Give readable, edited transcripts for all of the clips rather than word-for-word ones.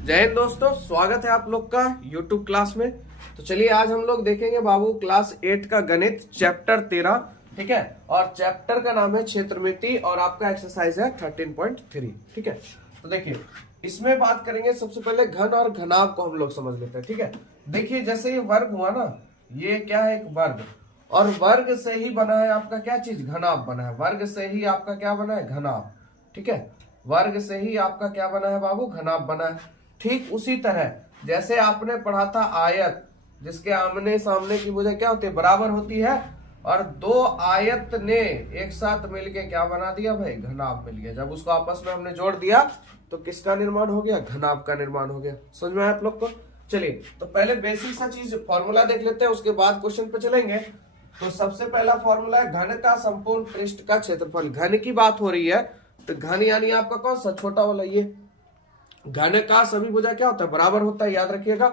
जय हिंद दोस्तों, स्वागत है आप लोग का YouTube क्लास में। तो चलिए आज हम लोग देखेंगे बाबू क्लास 8 का गणित चैप्टर 13। ठीक है, और चैप्टर का नाम है क्षेत्रमिति और आपका एक्सरसाइज है 13.3। ठीक है, तो देखिए इसमें बात करेंगे। सबसे पहले घन और घनाभ को हम लोग समझ लेते हैं। ठीक है, देखिए जैसे ये वर्ग हुआ ना, ये क्या है, एक वर्ग, और वर्ग से ही बना है आपका क्या चीज, घनाभ बना है। वर्ग से ही आपका क्या बना है, घनाभ। ठीक है, वर्ग से ही आपका क्या बना है बाबू, घनाभ बना है। ठीक उसी तरह जैसे आपने पढ़ा था आयत, जिसके आमने सामने की भुजा क्या होती है, बराबर होती है, और दो आयत ने एक साथ मिलके क्या बना दिया भाई, घनाभ मिल गया। जब उसको आपस में हमने जोड़ दिया तो किसका निर्माण हो गया, घनाभ का निर्माण हो गया। समझ में आया आप लोग को। चलिए तो पहले बेसिक सा चीज फॉर्मूला देख लेते हैं, उसके बाद क्वेश्चन पे चलेंगे। तो सबसे पहला फॉर्मूला है घन का संपूर्ण पृष्ठ का क्षेत्रफल। घन की बात हो रही है तो घन यानी आपका कौन सा, छोटा वाला ये। घन का सभी भुजा क्या होता है, बराबर होता है, याद रखिएगा।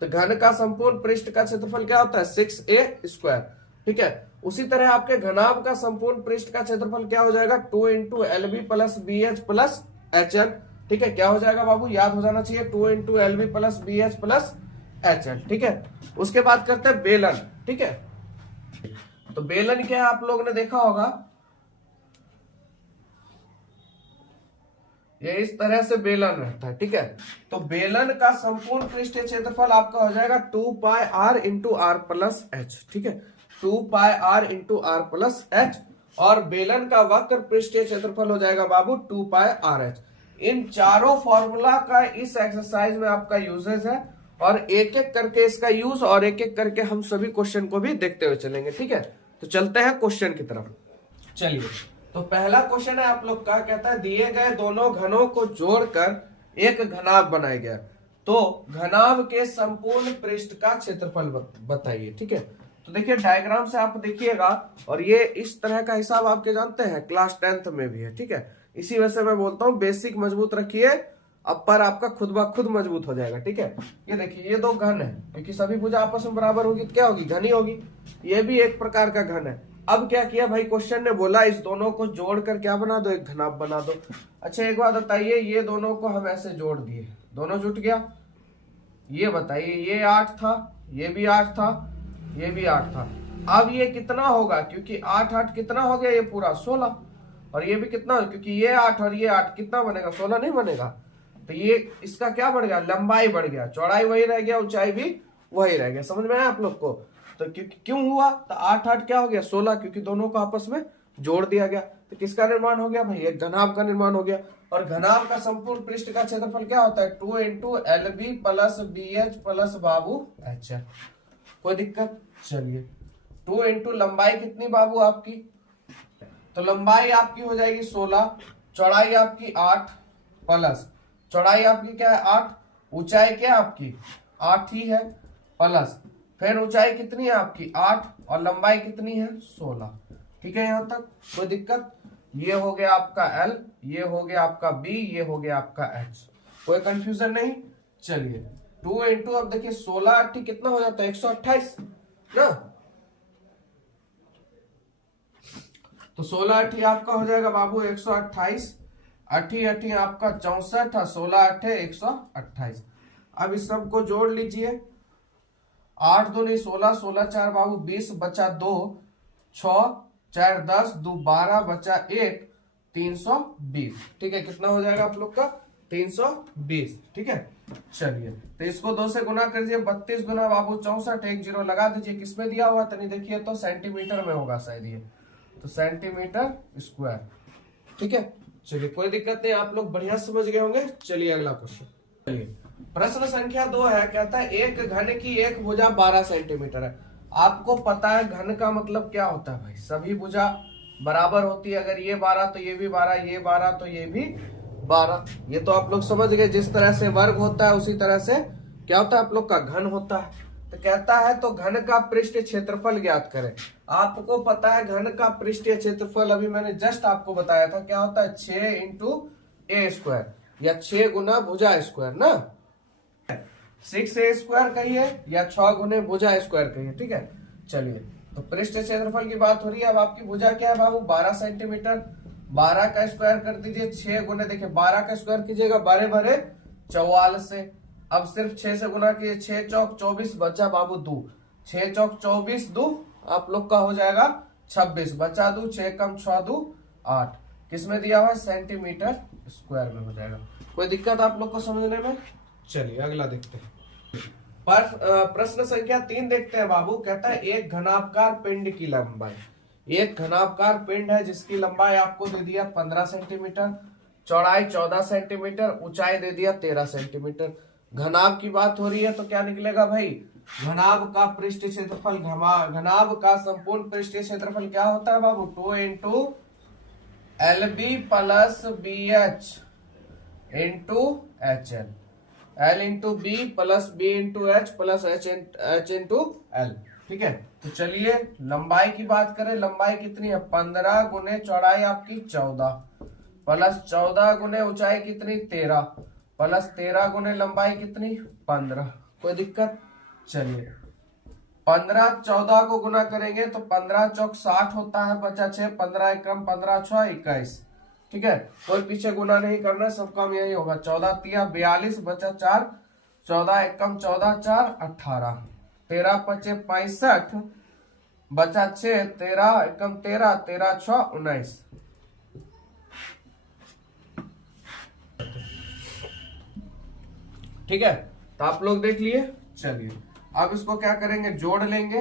तो घन का संपूर्ण पृष्ठ का क्षेत्रफल क्या होता है, 6a²। ठीक है, उसी तरह आपके घनाभ का संपूर्ण पृष्ठ का क्षेत्रफल क्या हो जाएगा, 2 × LB + BH + HL। ठीक है, क्या हो जाएगा बाबू, याद हो जाना चाहिए, 2 × LB + BH + HL। ठीक है, उसके बाद करते हैं बेलन। ठीक है, तो बेलन क्या है, आप लोगों ने देखा होगा, ये इस तरह से बेलन रहता है। ठीक है, तो बेलन का संपूर्ण पृष्ठीय क्षेत्रफल आपका हो जाएगा 2πr × r + h। ठीक है, 2πr × r + h, और बेलन का वक्र पृष्ठीय क्षेत्रफल हो जाएगा बाबू 2πrh। इन चारों फॉर्मूला का इस एक्सरसाइज में आपका यूजेस है, और एक एक करके इसका यूज और एक एक करके हम सभी क्वेश्चन को भी देखते हुए चलेंगे। ठीक है, तो चलते हैं क्वेश्चन की तरफ। चलिए, तो पहला क्वेश्चन है आप लोग का, कहता है दिए गए दोनों घनों को जोड़कर एक घनाभ बनाया गया, तो घनाभ के संपूर्ण पृष्ठ का क्षेत्रफल बताइए। ठीक है, तो देखिए डायग्राम से आप देखिएगा, और ये इस तरह का हिसाब आपके जानते हैं क्लास 10th में भी है। ठीक है, इसी वजह से मैं बोलता हूँ बेसिक मजबूत रखिए, अपर आपका खुद ब खुद मजबूत हो जाएगा। ठीक है, ये देखिए ये दो घन है, क्योंकि सभी भुजा आपस में बराबर होगी तो क्या होगी, घनी होगी। ये भी एक प्रकार का घन है। अब क्या किया भाई, क्वेश्चन ने बोला इस दोनों को जोड़कर क्या बना दो, एक घनाभ बना दो। अच्छा एक बात बताइए, ये दोनों को हम ऐसे जोड़ दिए, दोनों जुट गया। ये बताइए, ये 8 था, ये भी 8 था, ये भी 8 था। अब ये कितना होगा, क्योंकि 8 8 कितना हो गया, ये पूरा 16, और ये भी कितना, क्योंकि ये 8 और ये 8 कितना बनेगा, 16 नहीं बनेगा। तो ये इसका क्या बढ़ गया, लंबाई बढ़ गया, चौड़ाई वही रह गया, ऊंचाई भी वही रह गया। समझ में आया आप लोग को। तो क्यों हुआ, तो 8 8 क्या हो गया, 16, क्योंकि दोनों को आपस में जोड़ दिया गया। तो किसका निर्माण हो गया भाई, एक घनाभ का निर्माण हो गया। और घनाभ का संपूर्ण पृष्ठ का क्षेत्रफल क्या होता है, 2 × LB + BH + बाबू HL। कोई दिक्कत, चलिए 2 × लंबाई कितनी बाबू आपकी, तो लंबाई आपकी हो जाएगी 16, चौड़ाई आपकी 8 प्लस, चौड़ाई आपकी क्या है 8, ऊंचाई क्या आपकी 8 ही है, प्लस फिर ऊंचाई कितनी है आपकी 8, और लंबाई कितनी है 16। ठीक है, यहां तक कोई दिक्कत। ये हो गया आपका L, ये हो गया आपका B, ये हो गया आपका H। कोई कंफ्यूजन नहीं। चलिए 2 × अब देखिए 16 8 कितना हो जाता है, 128 ना। तो 16 8 आपका हो जाएगा बाबू 128, 8 8 आपका 64, और 16 8 128। अब इस सब को जोड़ लीजिए, 8 2 नहीं 16, 16 4 बाबू 20, बचा 2, 6 4 10, 2 12, बचा 1, 320। ठीक है, कितना हो जाएगा आप लोग का, 320। ठीक है, चलिए तो इसको 2 से गुना कर दीजिए, 32 गुना बाबू 64, एक जीरो लगा दीजिए। किसमें दिया हुआ था, नहीं देखिए तो सेंटीमीटर में होगा शायद ये, तो सेंटीमीटर²। ठीक है, चलिए कोई दिक्कत नहीं, आप लोग बढ़िया समझ गए होंगे। चलिए अगला क्वेश्चन। चलिए प्रश्न संख्या 2 है, कहता है एक घन की एक भुजा 12 सेंटीमीटर है। आपको पता है घन का मतलब क्या होता है भाई, सभी भुजा बराबर होती है। अगर ये 12 तो ये भी 12, ये 12 तो ये भी 12। ये तो आप लोग समझ गए, जिस तरह से वर्ग होता है उसी तरह से क्या होता है आप लोग का घन होता है। तो कहता है तो घन का पृष्ठ क्षेत्रफल ज्ञात करें। आपको पता है घन का पृष्ठीय क्षेत्रफल, अभी मैंने जस्ट आपको बताया था, क्या होता है 6 × a² या 6 गुना भुजा स्क्वायर ना, 6a² कहिए या 6 गुने भुजा स्क्वायर कहिए। ठीक है, चलिए तो पृष्ठ क्षेत्रफल की बात हो रही है। अब आपकी भुजा क्या है बाबू, 12 सेंटीमीटर। 12 का स्क्वायर कर दीजिए, 6 गुने, देखिए 12 का स्क्वायर कीजिएगा 12 12 44 से। अब सिर्फ 6 से गुना किए, 6 चौक 24, बचा बाबू 2, 6 चौक 24, 2 आप लोग का हो जाएगा 26, बचा 2, 6 कम 6 2 8। किसमें दिया हुआ है? सेंटीमीटर स्क्वायर में हो जाएगा। कोई दिक्कत आप लोग को समझने में? चलिए अगला देखते हैं। पर प्रश्न संख्या 3 देखते हैं बाबू। कहता है एक घनाभकार पिंड की लंबाई, एक घनाभकार पिंड है जिसकी लंबाई आपको दे दिया 15 सेंटीमीटर, चौड़ाई 14 सेंटीमीटर, ऊंचाई दे दिया 13 सेंटीमीटर। घनाभ की बात हो रही है तो क्या निकलेगा भाई? घनाभ का पृष्ठ क्षेत्रफल, घनाभ का संपूर्ण पृष्ठीय क्षेत्रफल क्या होता है बाबू? 2 into LB plus BH into HL, L into B plus B into H plus H into L। ठीक है, तो चलिए लंबाई की बात करें। लंबाई कितनी है? 15 गुने चौड़ाई आपकी 14 प्लस 14 गुने ऊंचाई कितनी? 13 प्लस 13 गुने लंबाई कितनी? 15। कोई दिक्कत? चलिए 15 14 को गुना करेंगे तो 15 चौक 60 होता है, बचा 6, 15 एकम 15 6 21। ठीक है, कोई पीछे गुना नहीं करना, सब काम यही होगा। 14 तिया 42, बचा 4, 14 एकम 14 4 18, 13 पचे 65, बचा 6, 13 एकम 13, 13 6 19। ठीक है, तो आप लोग देख लिए। चलिए अब इसको क्या करेंगे? जोड़ लेंगे।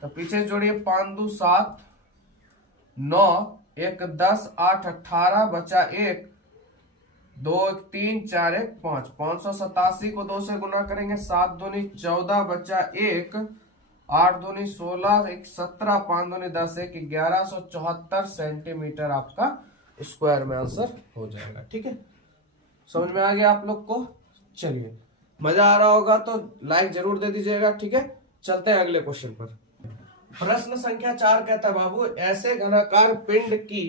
तो पीछे जोड़िए, 5 2 7 9, 1 10 8 18, बचा 1, 2 1 3 4 1 5, 587 को 2 से गुना करेंगे, 7 दूनी 14, बचा 1, 8 दूनी 16, 1 17, 5 दूनी 10, 1 1174 सेंटीमीटर आपका स्क्वायर में आंसर हो जाएगा। ठीक है, समझ में आ गया आप लोग को? चलिए, मजा आ रहा होगा तो लाइक जरूर दे दीजिएगा। ठीक है, चलते हैं अगले क्वेश्चन पर। प्रश्न संख्या 4 कहता है बाबू, ऐसे घनाकार पिंड की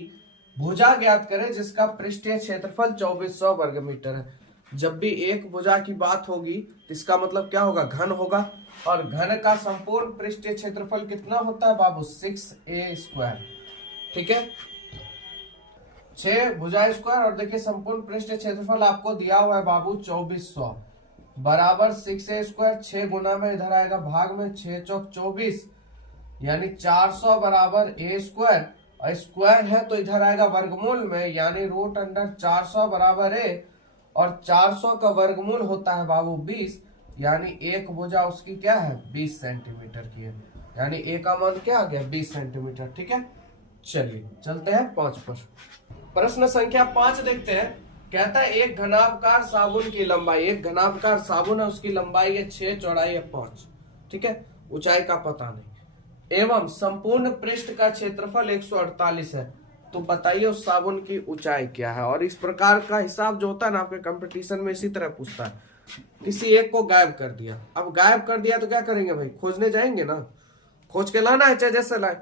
भुजा ज्ञात करें जिसका पृष्ठीय क्षेत्रफल 2400 वर्ग मीटर है। जब भी एक भुजा की बात होगी तो इसका मतलब क्या होगा? घन होगा। और घन का संपूर्ण पृष्ठीय क्षेत्रफल कितना होता है बाबू? 6a square. ठीक है, 6 भुजा स्क्वायर, और देखिए संपूर्ण पृष्ठीय क्षेत्रफल आपको दिया हुआ है बाबू 2400 बराबर 6a स्क्वायर। 6 गुना में इधर आएगा भाग में, 6 चौक 24 यानी 400 बराबर a स्क्वायर, और स्क्वायर है तो इधर आएगा वर्गमूल में, यानी रूट अंडर 400 बराबर a, और 400 का वर्गमूल होता है बाबू 20, यानी एक भुजा उसकी क्या है? 20 सेंटीमीटर की है, यानी a का मान क्या आ गया? 20 सेंटीमीटर। ठीक है, चलिए चलते हैं 5 पर। प्रश्न संख्या 5 देखते हैं। कहता है एक घनाभकार साबुन की लंबाई, एक घनाभकार साबुन है उसकी लंबाई है 6, चौड़ाई है 5। ठीक है, ऊंचाई का पता नहीं, एवं संपूर्ण पृष्ठ का क्षेत्रफल 148 है, तो बताइए उस साबुन की ऊंचाई क्या है? और इस प्रकार का हिसाब जो होता है ना आपके कंपटीशन में इसी तरह पूछता है। किसी एक को गायब कर दिया, अब गायब कर दिया तो क्या करेंगे भाई? खोजने जाएंगे ना, खोज के लाना है चाहे जैसे लाए।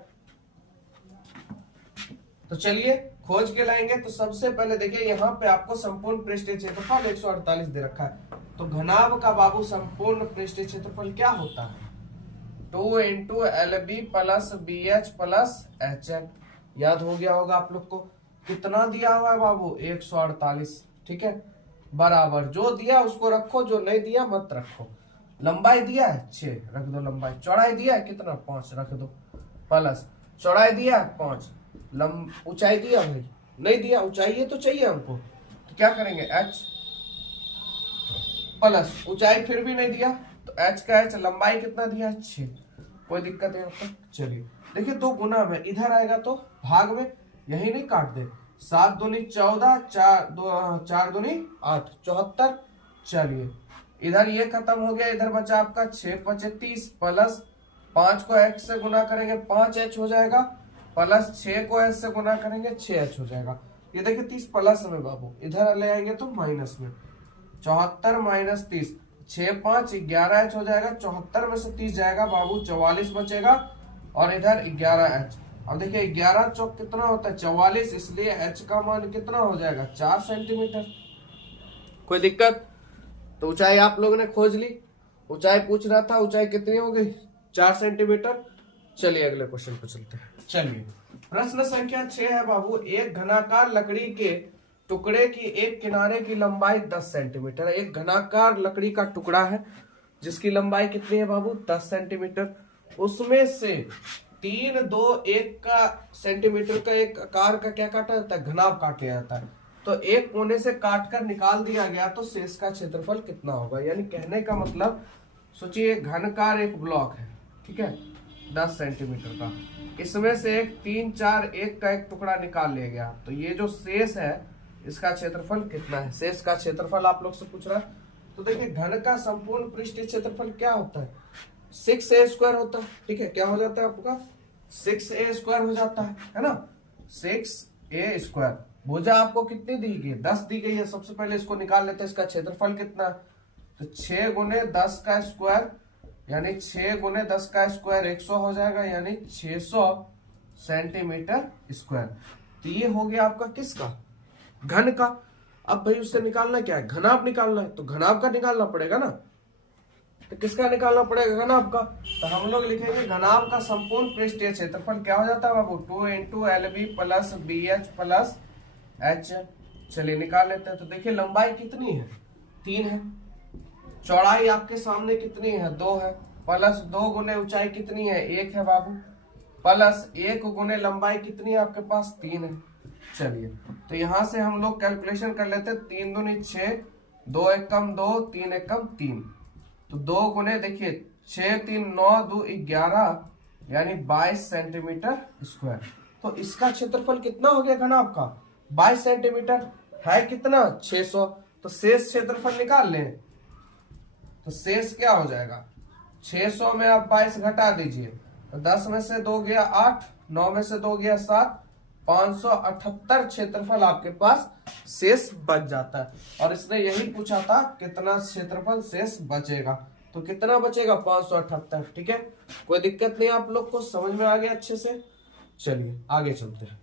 तो चलिए खोज के लाएंगे। तो सबसे पहले देखिए यहाँ पे आपको संपूर्ण पृष्ठीय क्षेत्रफल 148 दे रखा है, तो घनाभ का बाबू संपूर्ण पृष्ठीय क्षेत्रफल क्या होता है? 2 into LB plus BH plus HL। याद हो गया होगा आप लोग को। कितना दिया हुआ है बाबू? 148। ठीक है, बराबर जो दिया उसको रखो, जो नहीं दिया मत रखो। लंबाई दिया है 6, रख दो लंबाई। चौड़ाई दिया है कितना? 5, रख दो, प्लस चौड़ाई दिया है 5, ऊंचाई दिया भाई? नहीं दिया, ऊंचाई ये तो चाहिए हमको, तो क्या करेंगे? h प्लस ऊंचाई फिर भी नहीं दिया तो h का h, लंबाई कितना दिया? 6। कोई दिक्कत है आपको? चलिए देखिए 2 गुना में इधर आएगा तो भाग में, यही नहीं काट दे। 7 दूनी 14, 4 दूनी 8 74। चलिए इधर ये खत्म हो गया, इधर बचा आपका 6 5 30 प्लस 5 को h से गुना करेंगे 5h हो जाएगा, प्लस 6 को h से गुना करेंगे 6h हो जाएगा। ये देखिए 30 प्लस में बाबू, इधर ले आएंगे तो माइनस में, 74 माइनस 30, 6 5 11h हो जाएगा। 74 में से 30 जाएगा बाबू, 44 बचेगा, और इधर 11h। अब देखिए 11 चौक कितना होता है? 44, इसलिए h का मान कितना हो जाएगा? 4 सेंटीमीटर। कोई दिक्कत? तो ऊंचाई आप लोगों ने खोज ली, ऊंचाई पूछ रहा था, ऊंचाई कितनी हो गई? 4 सेंटीमीटर। चलिए अगले क्वेश्चन पर चलते हैं। चलिए प्रश्न संख्या 6 है बाबू, एक घनाकार लकड़ी के टुकड़े की एक किनारे की लंबाई 10 सेंटीमीटर है। एक घनाकार लकड़ी का टुकड़ा है जिसकी लंबाई कितनी है बाबू, 10 सेंटीमीटर। उसमें से 3, 2, 1 का सेंटीमीटर का एक आकार का क्या काटा जाता है, घनाभ काटा जाता है। तो एक कोने से काट कर निकाल दिया गया तो शेष का क्षेत्रफल कितना होगा। यानी कहने का मतलब, सोचिए घनकार एक ब्लॉक है, ठीक है, 10 सेंटीमीटर का, इसमें से एक 3, 4, 1 का एक टुकड़ा निकाल लिया गया, तो ये जो शेष है इसका क्षेत्रफल कितना है। शेष का क्षेत्रफल आप लोग से पूछ रहा है। तो देखिए घन का संपूर्ण पृष्ठीय क्षेत्रफल क्या होता है, 6a² होता है, ठीक है। क्या हो जाता है आपका, 6a² हो जाता है ना, 6a²। भुजा आपको कितनी दी गई, 10 दी गई है। सबसे पहले इसको निकाल लेते हैं, इसका क्षेत्रफल कितना है, तो 6 गुने 10 का स्क्वायर, यानी 6 गुने 10 का स्क्वायर 100 हो जाएगा, यानी 600 सेंटीमीटर स्क्वायर। तो ये हो गया आपका किसका, घन का। अब भाई उससे निकालना क्या है, घनाभ निकालना है, तो घनाभ का निकालना पड़ेगा ना। तो किसका निकालना पड़ेगा, घनाभ का। तो हम लोग लिखेंगे घनाभ का संपूर्ण पृष्ठीय क्षेत्रफल क्या हो जाता है बाबू, 2 × LB + BH + H। चलिए निकाल लेते हैं। तो देखिए लंबाई कितनी है, 3 है। चौड़ाई आपके सामने कितनी है, 2 है। प्लस 2 गुने ऊंचाई कितनी है, 1 है बाबू। प्लस 1 गुने लंबाई कितनी है आपके पास, 3 है। चलिए तो यहां से हम लोग कैलकुलेशन कर लेते हैं। 3 दूनी 6, 2 एकम 2, 3 एकम 3। तो 2 गुने देखिए 6, 3, 9, 2, 11, यानी 22 सेंटीमीटर स्क्वायर। तो इसका क्षेत्रफल कितना हो गया घनाभ का, 22 सेंटीमीटर है। कितना, 600। तो शेष क्षेत्रफल निकाल लें। तो शेष क्या हो जाएगा, 600 में आप 22 घटा दीजिए, तो 10 में से 2 गया 8, 9 में से 2 गया 7, 578 क्षेत्रफल आपके पास शेष बच जाता है। और इसने यही पूछा था कितना क्षेत्रफल शेष बचेगा, तो कितना बचेगा, 578। ठीक है, कोई दिक्कत नहीं, आप लोग को समझ में आ गया अच्छे से। चलिए आगे चलते हैं।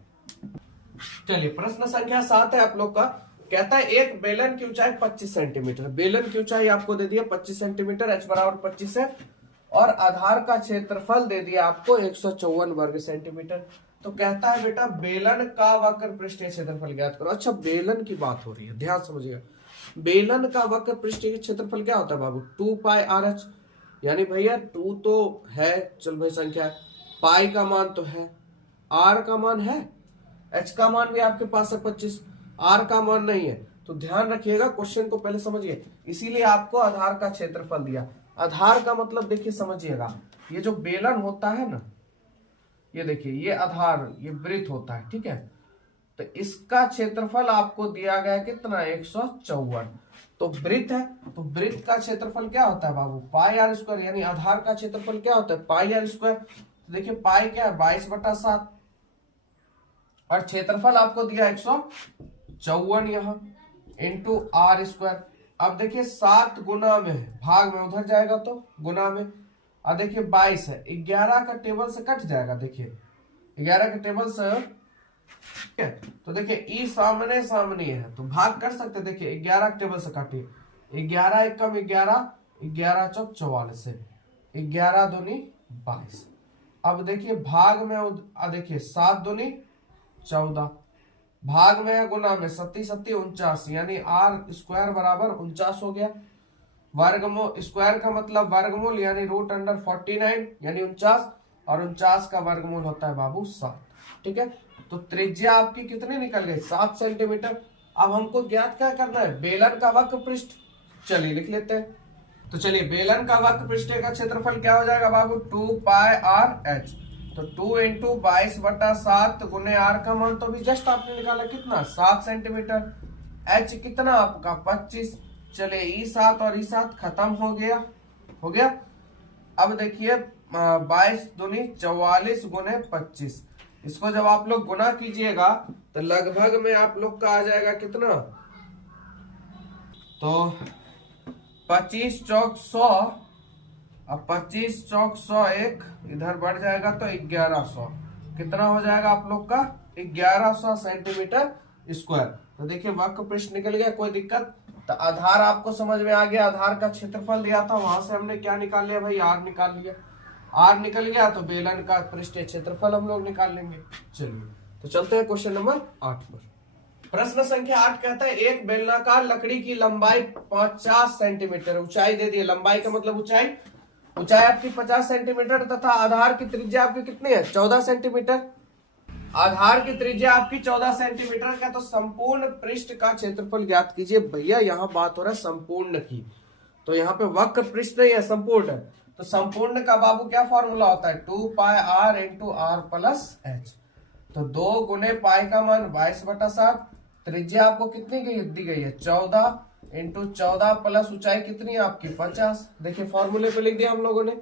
चलिए प्रश्न संख्या 7 है आप लोग का। कहता है एक बेलन की ऊंचाई 25 सेंटीमीटर, बेलन की ऊंचाई आपको दे दिया 25 सेंटीमीटर, h बराबर 25 है, और आधार का क्षेत्रफल दे दिया आपको 154 वर्ग सेंटीमीटर। तो कहता है बेटा बेलन का वक्र पृष्ठीय क्षेत्रफल ज्ञात करो। अच्छा बेलन की बात हो रही है, ध्यान समझिएगा। बेलन का वक्र पृष्ठीय क्षेत्रफल क्या होता है बाबू, 2πRh। यानी भैया 2 तो है, चल भाई संख्या, पाई का मान तो है, r का मान है, h का मान भी आपके पास है 25, r का मान नहीं है। तो ध्यान रखिएगा, क्वेश्चन को पहले समझिए, इसीलिए आपको आधार का क्षेत्रफल दिया। आधार का मतलब देखिए समझिएगा, ये जो बेलन होता है ना, ये देखिए ये आधार, ये वृत्त होता है, ठीक है। तो इसका क्षेत्रफल आपको दिया गया कितना, 154। तो वृत्त है, तो वृत्त का क्षेत्रफल क्या होता है बाबू, πr²। यानी आधार का क्षेत्रफल क्या होता है, πr²। तो देखिए पाई क्या है, 22/7, और क्षेत्रफल आपको दिया 154 यहाँ इंटू r²। अब देखिए 7 गुना में, भाग में उधर जाएगा तो गुना में। अब देखिए 22 है, 11 का टेबल से कट जाएगा, देखिए 11 के टेबल से, ठीक है। तो देखिए ई सामने सामने है तो भाग कर सकते, देखिए 11 के टेबल से काटिए, 11 एकम 11, 11 चौक 44 से, 11 दूनी 22। अब देखिए भाग में, देखिए 7 दूनी 14, भाग में है गुना में, 7 7 49, यानी r² बराबर 49 हो गया। वर्गमूल, स्क्वायर का मतलब वर्गमूल, यानी √49, यानी 49, और 49 का वर्गमूल होता है बाबू 7। ठीक है, तो त्रिज्या आपकी कितनी निकल गई, 7 सेंटीमीटर। अब हमको ज्ञात क्या करना है, बेलन का वक्र पृष्ठ। चलिए लिख लेते हैं। तो चलिए बेलन का वक्र पृष्ठ का क्षेत्रफल क्या हो जाएगा बाबू, 2πRh। तो 2 × 22/7 गुने r का मान तो भी जस्ट आपने निकाला कितना, 7 सेंटीमीटर। h कितना आपका 25। चले E7 और E7 खत्म हो गया, हो गया। अब देखिए 22 दूनी 44 गुने 25, इसको जब आप लोग गुना कीजिएगा तो लगभग में आप लोग का आ जाएगा कितना, तो 25 चौक 100, अब 25 चौक 100, एक इधर बढ़ जाएगा तो 1100, कितना हो जाएगा आप लोग का, 1100 सेंटीमीटर स्क्वायर। तो देखिए वक्र पृष्ठ निकल गया, कोई दिक्कत। तो आधार आपको समझ में आ गया, आधार का क्षेत्रफल दिया था, वहां से हमने क्या निकाल लिया भाई, r निकाल लिया। r निकल गया तो बेलन का पृष्ठीय क्षेत्रफल हम लोग निकाल लेंगे। चलिए तो चलते हैं क्वेश्चन नंबर 8 पर। प्रश्न संख्या 8 कहता है एक बेलनाकार लकड़ी की लंबाई 50 सेंटीमीटर, ऊंचाई दे दी है, लंबाई का मतलब ऊंचाई, ऊंचाई आपकी 50 सेंटीमीटर तथा आधार की त्रिज्या आपकी कितनी है 14 सेंटीमीटर, आधार की त्रिज्या आपकी 14 सेंटीमीटर का। तो संपूर्ण पृष्ठ का क्षेत्रफल ज्ञात कीजिए। भैया यहाँ बात हो रहा है संपूर्ण की, तो यहाँ पे वक्र पृष्ठ नहीं है, संपूर्ण है। तो संपूर्ण का बाबू क्या फॉर्मूला होता है 2 pi r into r plus h. तो 2 गुने पाई का मान 22/7, त्रिज्या आपको कितनी दी गई है 14 इंटू 14 प्लस ऊंचाई कितनी है आपकी 50। देखिए फॉर्मूले पे लिख दिया हम लोगों ने,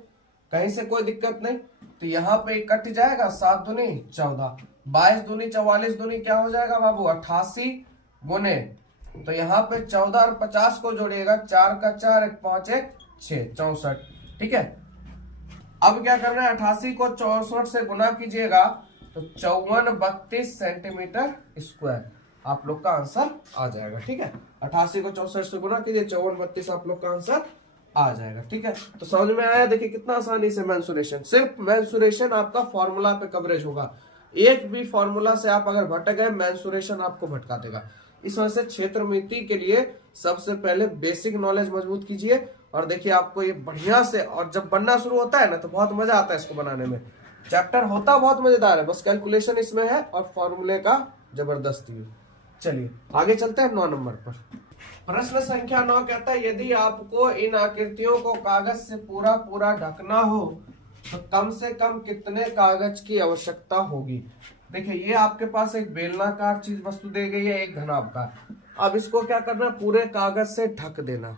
कहीं से कोई दिक्कत नहीं। तो यहाँ पे कट जाएगा 7 दूनी 14, 22 दूनी 44 दूनी क्या हो जाएगा बाबू 88 गुने, तो यहाँ पे 14 और 50 को जोड़िएगा, 4 का 4 1 5 1 6 64। ठीक है, अब क्या करना है 88 को 64 से गुना कीजिएगा तो 54-32 सेंटीमीटर स्क्वायर आप लोग का आंसर आ जाएगा। ठीक है, 88 को 64 से गुना कीजिए 54-32 आप लोग का आंसर आ जाएगा। ठीक है, तो समझ में आया। देखिए कितना आसानी से मेंसुरेशन, सिर्फ मेंसुरेशन आपका फॉर्मूला पे कवरेज होगा, एक भी फॉर्मूला से आप अगर भटक गए मेंसुरेशन आपको भटका देगा। इस वजह से क्षेत्रमिति के लिए सबसे पहले बेसिक नॉलेज मजबूत कीजिए। और देखिए आपको ये बढ़िया से, और जब बनना शुरू होता है ना तो बहुत मजा आता है इसको बनाने में, चैप्टर होता बहुत मजेदार है, बस कैलकुलेशन इसमें है और फॉर्मूले का जबरदस्ती है। चलिए आगे चलते हैं 9 नंबर पर। प्रश्न संख्या 9 कहता है यदि आपको इन आकृतियों को कागज से पूरा पूरा ढकना हो तो कम से कम कितने कागज की आवश्यकता होगी। देखिए ये आपके पास एक बेलनाकार चीज वस्तु दी गई है, एक घनाभ। अब इसको क्या करना, पूरे कागज से ढक देना।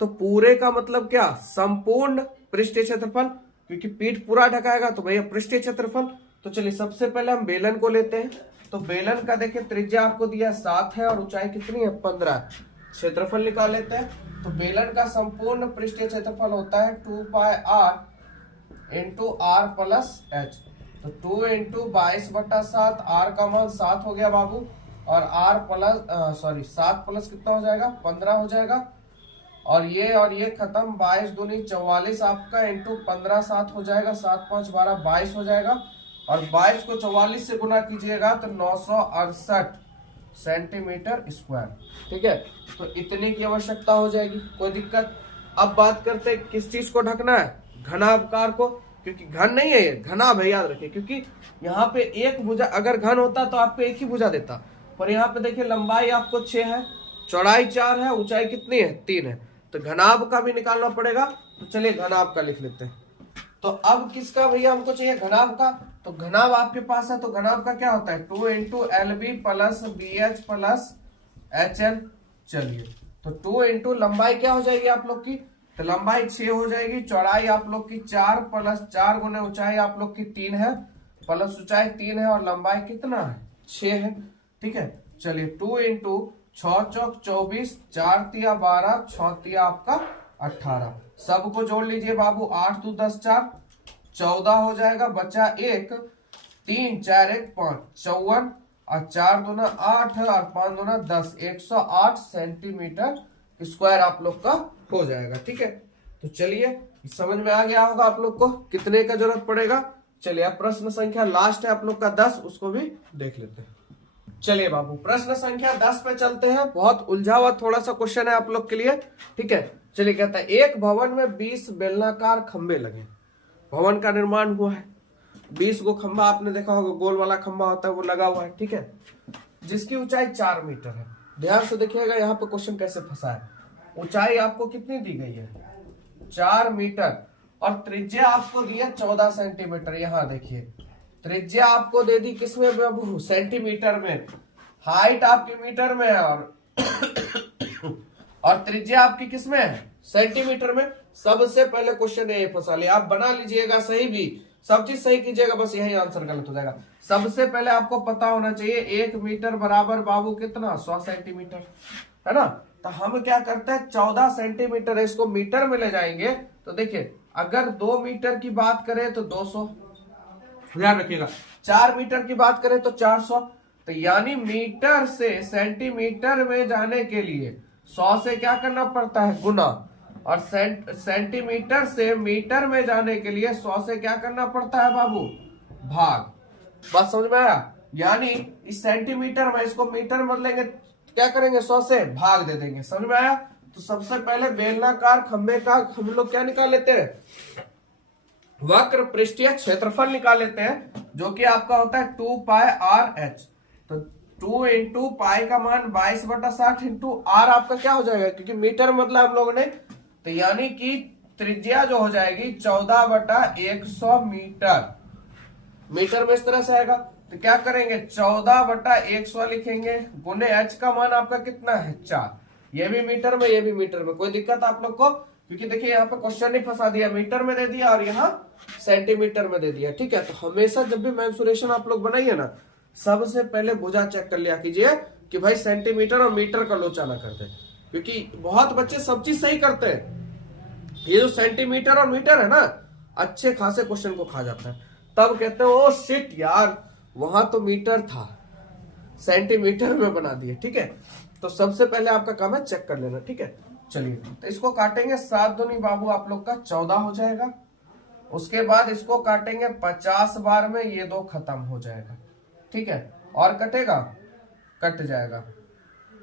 तो पूरे का मतलब क्या, संपूर्ण पृष्ठीय क्षेत्रफल, क्योंकि पीठ पूरा ढकाएगा तो भैया पृष्ठीय क्षेत्रफल। तो चलिए सबसे पहले हम बेलन को लेते हैं। तो बेलन का देखिए त्रिज्या आपको दिया 7 है और ऊंचाई कितनी है 15, क्षेत्रफल निकाल लेते हैं। तो बेलन का संपूर्ण पृष्ठीय क्षेत्रफल होता है 2 pi r into r plus h. तो 2 इंटू 22/7, आर का मान 7 हो गया बाबू, और आर प्लस 7 प्लस कितना हो जाएगा 15 हो जाएगा, और ये खत्म, 22 दूनी 44 आपका इंटू 15 7 हो जाएगा, 7 5 12 22 हो जाएगा, और 22 को 44 से गुना कीजिएगा तो 968 सेंटीमीटर स्क्वायर। ठीक है, तो इतने की आवश्यकता हो जाएगी, कोई दिक्कत। अब बात करते हैं किस चीज को ढकना है, घनाभकार को, क्योंकि घन नहीं है ये, घनाभ है, याद रखिए। क्योंकि यहाँ पे एक भुजा, अगर घन होता तो आपको एक ही भुजा देता, पर यहाँ पे देखिए लंबाई आपको 6 है, चौड़ाई 4 है, ऊंचाई कितनी है 3 है, तो घनाभ का भी निकालना पड़ेगा। तो चलिए घनाभ का लिख लेते हैं। तो अब किसका भैया हमको चाहिए, घनाभ का। तो घनाभ आपके पास है, तो घनाभ का क्या होता है 2 into L B plus B H plus H L. चलिए तो 2 इंटू लंबाई क्या हो जाएगी आप लोग की, तो लंबाई 6 हो जाएगी, चौड़ाई आप लोग की 4 प्लस 4 गुने ऊंचाई आप लोग की 3 है, प्लस ऊंचाई 3 है, और लंबाई कितना है 6 है। ठीक है, चलिए 2 इंटू 6 चौक 24, 4 तिया 12, 6 तिया आपका 18, सबको जोड़ लीजिए बाबू, 8 2 10 4 14 हो जाएगा, बचा 1, 3 4 1 5 54, और 4 दूना 8 और 5 दूना 10, 108 सेंटीमीटर स्क्वायर आप लोग का हो जाएगा। ठीक है, तो चलिए समझ में आ गया होगा आप लोग को कितने का जरूरत पड़ेगा। चलिए अब प्रश्न संख्या लास्ट है आप लोग का 10, उसको भी देख लेते हैं। चलिए बाबू प्रश्न संख्या 10 पे चलते हैं, बहुत उलझा हुआ थोड़ा सा क्वेश्चन है आप लोग के लिए। ठीक है, चलिए कहता है एक भवन में 20 बेलनाकार खंबे लगे, भवन का निर्माण हुआ है, 20 को खंबा आपने देखा होगा, गोल वाला खंबा होता है वो लगा हुआ है। ठीक है, जिसकी ऊंचाई 4 मीटर है। ध्यान से देखिएगा यहाँ पे क्वेश्चन कैसे फंसा है। ऊंचाई आपको कितनी दी गई है 4 मीटर, और त्रिज्या आपको दी है 14 सेंटीमीटर। यहाँ देखिए त्रिज्या आपको दे दी किसमें बाबू, सेंटीमीटर में, हाइट आपकी मीटर में है, और त्रिज्या आपकी किसमें है सेंटीमीटर में। सबसे पहले क्वेश्चन ये फंसा लिया, आप बना लीजिएगा सही भी, सब चीज सही कीजिएगा, बस यही आंसर गलत हो जाएगा। सबसे पहले आपको पता होना चाहिए 1 मीटर बराबर बाबू कितना 100 सेंटीमीटर है ना। तो हम क्या करते हैं 14 सेंटीमीटर है, इसको मीटर में ले जाएंगे। तो देखिए अगर 2 मीटर की बात करें तो 200, ध्यान रखिएगा, 4 मीटर की बात करें तो 400। तो यानी मीटर से सेंटीमीटर में जाने के लिए 100 से क्या करना पड़ता है गुना, और सेंटीमीटर से मीटर में जाने के लिए 100 से क्या करना पड़ता है बाबू भाग। बात समझ में आया। यानी इस सेंटीमीटर में इसको मीटर में बदलेंगे, क्या करेंगे 100 से भाग दे देंगे। समझ में आया? तो सबसे पहले बेलनाकार खंबे का हम लोग क्या निकाल लेते हैं, वक्र पृष्ठीय क्षेत्रफल निकाल लेते हैं, जो कि आपका होता है 2 पाई आर एच। तो 2 इंटू पाई का मान 22/60 इंटू आर आपका क्या हो जाएगा, क्योंकि मीटर मतलब हम लोगों ने, तो यानी कि त्रिज्या जो हो जाएगी 14/100 मीटर। मीटर में इस तरह से आएगा, तो क्या करेंगे 14/100 लिखेंगे, गुने एच का मान आपका कितना है 4। ये भी मीटर में, ये भी मीटर में, कोई दिक्कत आप लोग को? क्योंकि देखिए यहाँ पे क्वेश्चन नहीं फंसा दिया, मीटर में दे दिया और यहाँ सेंटीमीटर में दे दिया। ठीक है, तो हमेशा जब भी मेंसुरेशन आप लोग बनाइए ना, सबसे पहले भुजा चेक कर लिया कीजिए कि भाई सेंटीमीटर और मीटर का लोचा ना करते, क्योंकि बहुत बच्चे सब चीज सही करते हैं, ये जो सेंटीमीटर और मीटर है ना, अच्छे खासे क्वेश्चन को खा जाता है। तब कहते हैं ओ शिट यार, वहां तो मीटर था, सेंटीमीटर में बना दिए। ठीक है, तो सबसे पहले आपका काम है चेक कर लेना। ठीक है, चलिए तो इसको काटेंगे 7 दूनी बाबू आप लोग का 14 हो जाएगा। उसके बाद इसको काटेंगे 50 बार में, ये 2 खत्म हो जाएगा। ठीक है, और कटेगा, कट जाएगा।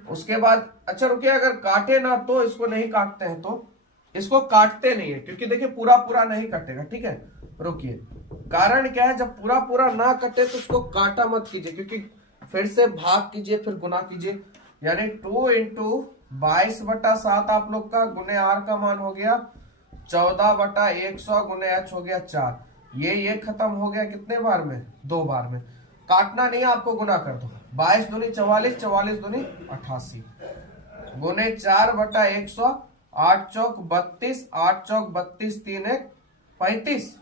उसके बाद अच्छा रुकिए, अगर काटे ना तो इसको नहीं काटते हैं तो इसको काटते नहीं है, क्योंकि देखिए पूरा पूरा नहीं कटेगा। ठीक है, रुकिए, कारण क्या है, जब पूरा पूरा ना कटे तो उसको काटा मत कीजिए, क्योंकि फिर से भाग कीजिए फिर गुना कीजिए, यानी 2 इंटू 22/7 आप लोग का, गुने आर का मान हो गया 14/100, गुने एच हो गया 4। ये खत्म हो गया कितने बार में, 2 बार में। काटना नहीं है आपको, गुना कर दो, 22 दूनी 44, 44 दूनी 88, गुने 4/100, 8 चौक 32, 8 चौक 32, 3 1 35।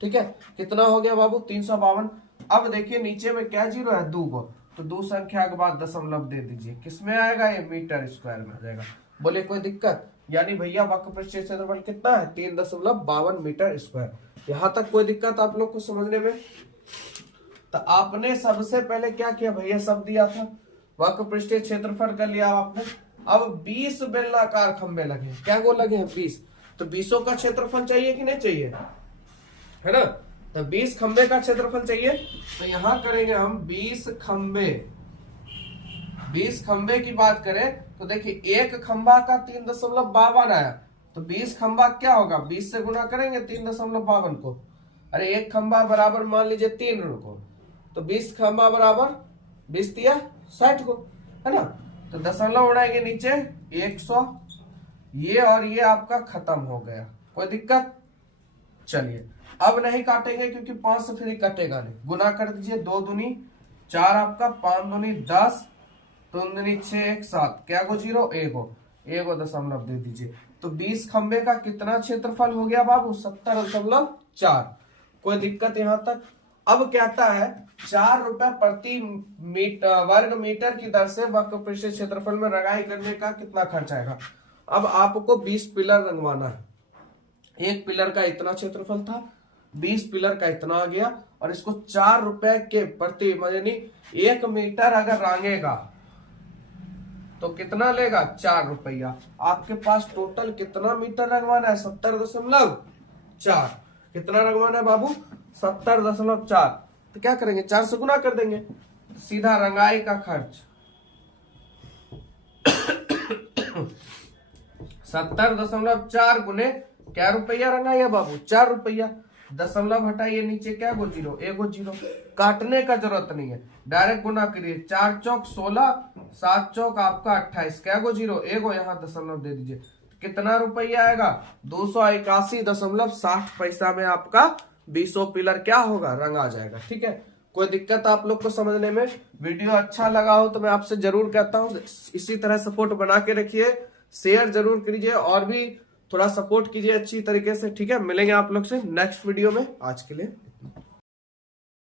ठीक है, कितना हो गया बाबू 352। अब देखिए नीचे में क्या जीरो है, 2 गो, तो 2 संख्या के बाद दशमलव दे दीजिए, किसमें आएगा, ये मीटर स्क्वायर में आ जाएगा। बोले कोई दिक्कत? यानी भैया वक्र पृष्ठीय क्षेत्रफल कितना है, 3.52 मीटर स्क्वायर। यहां तक कोई दिक्कत आप लोग को समझने में? तो आपने सबसे पहले क्या किया भैया, सब दिया था, वक्र पृष्ठीय क्षेत्रफल कर लिया आपने। अब 20 बेलनाकार खंबे लगे, क्या वो लगे हैं 20, तो 20 का क्षेत्रफल चाहिए कि नहीं चाहिए, है ना? तो 20 खंबे का क्षेत्रफल चाहिए, तो यहां करेंगे हम 20 खंबे। 20 खंबे की बात करें तो देखिए एक खंबा का 3.52 आया, तो 20 खंबा क्या होगा, 20 से गुना करेंगे 3.52 को, अरे एक खंबा बराबर मान लीजिए 3 को, तो 20 खंबा बराबर 20 दिया 60 को, है ना? तो दशमलव उड़ाएंगे नीचे 100, ये और ये आपका खत्म हो गया, कोई दिक्कत? चलिए अब नहीं काटेंगे क्योंकि 5 से फिर कटेगा नहीं, गुना कर दीजिए, 2 दूनी 4 आपका, 5 दूनी 10, 3 दूनी 6, 1 7, क्या गो जीरो, एगो दशमलव दे दीजिए। तो 20 खंबे का कितना क्षेत्रफल हो गया बाबू, 70.4। कोई दिक्कत यहां तक? अब कहता है 4 रुपए प्रति वर्ग मीटर की दर से वक्र पृष्ठीय क्षेत्रफल में रंगाई करने का कितना खर्च आएगा। अब आपको 20 पिलर रंगवाना है, एक पिलर का इतना क्षेत्रफल था, 20 पिलर का इतना आ गया, और इसको 4 रुपए के प्रति, यानी 1 मीटर अगर रंगेगा तो कितना लेगा, 4 रुपया। आपके पास टोटल कितना मीटर रंगवाना है, 70.4। कितना रंगवाना है बाबू, 70.4। तो क्या करेंगे, 4 से गुना कर देंगे, तो सीधा रंगाई का खर्च 70.4 गुने क्या रुपया रंगाई है बाबू, 4 रुपया। दशमलव हटाइए नीचे, क्या गो जीरो, एगो जीरो, काटने का जरूरत नहीं है, डायरेक्ट गुना करिए, 4 चौक 16, 7 चौक आपका 28, क्या गो जीरो, एगो यहाँ दशमलव दे दीजिए, कितना रुपया आएगा, 281.60 पैसा में आपका 20 पिलर क्या होगा, रंग आ जाएगा। ठीक है, कोई दिक्कत आप लोग को समझने में? वीडियो अच्छा लगा हो तो मैं आपसे जरूर कहता हूँ इसी तरह सपोर्ट बना के रखिए, शेयर जरूर कीजिए और भी थोड़ा सपोर्ट कीजिए अच्छी तरीके से। ठीक है, मिलेंगे आप लोग से नेक्स्ट वीडियो में, आज के लिए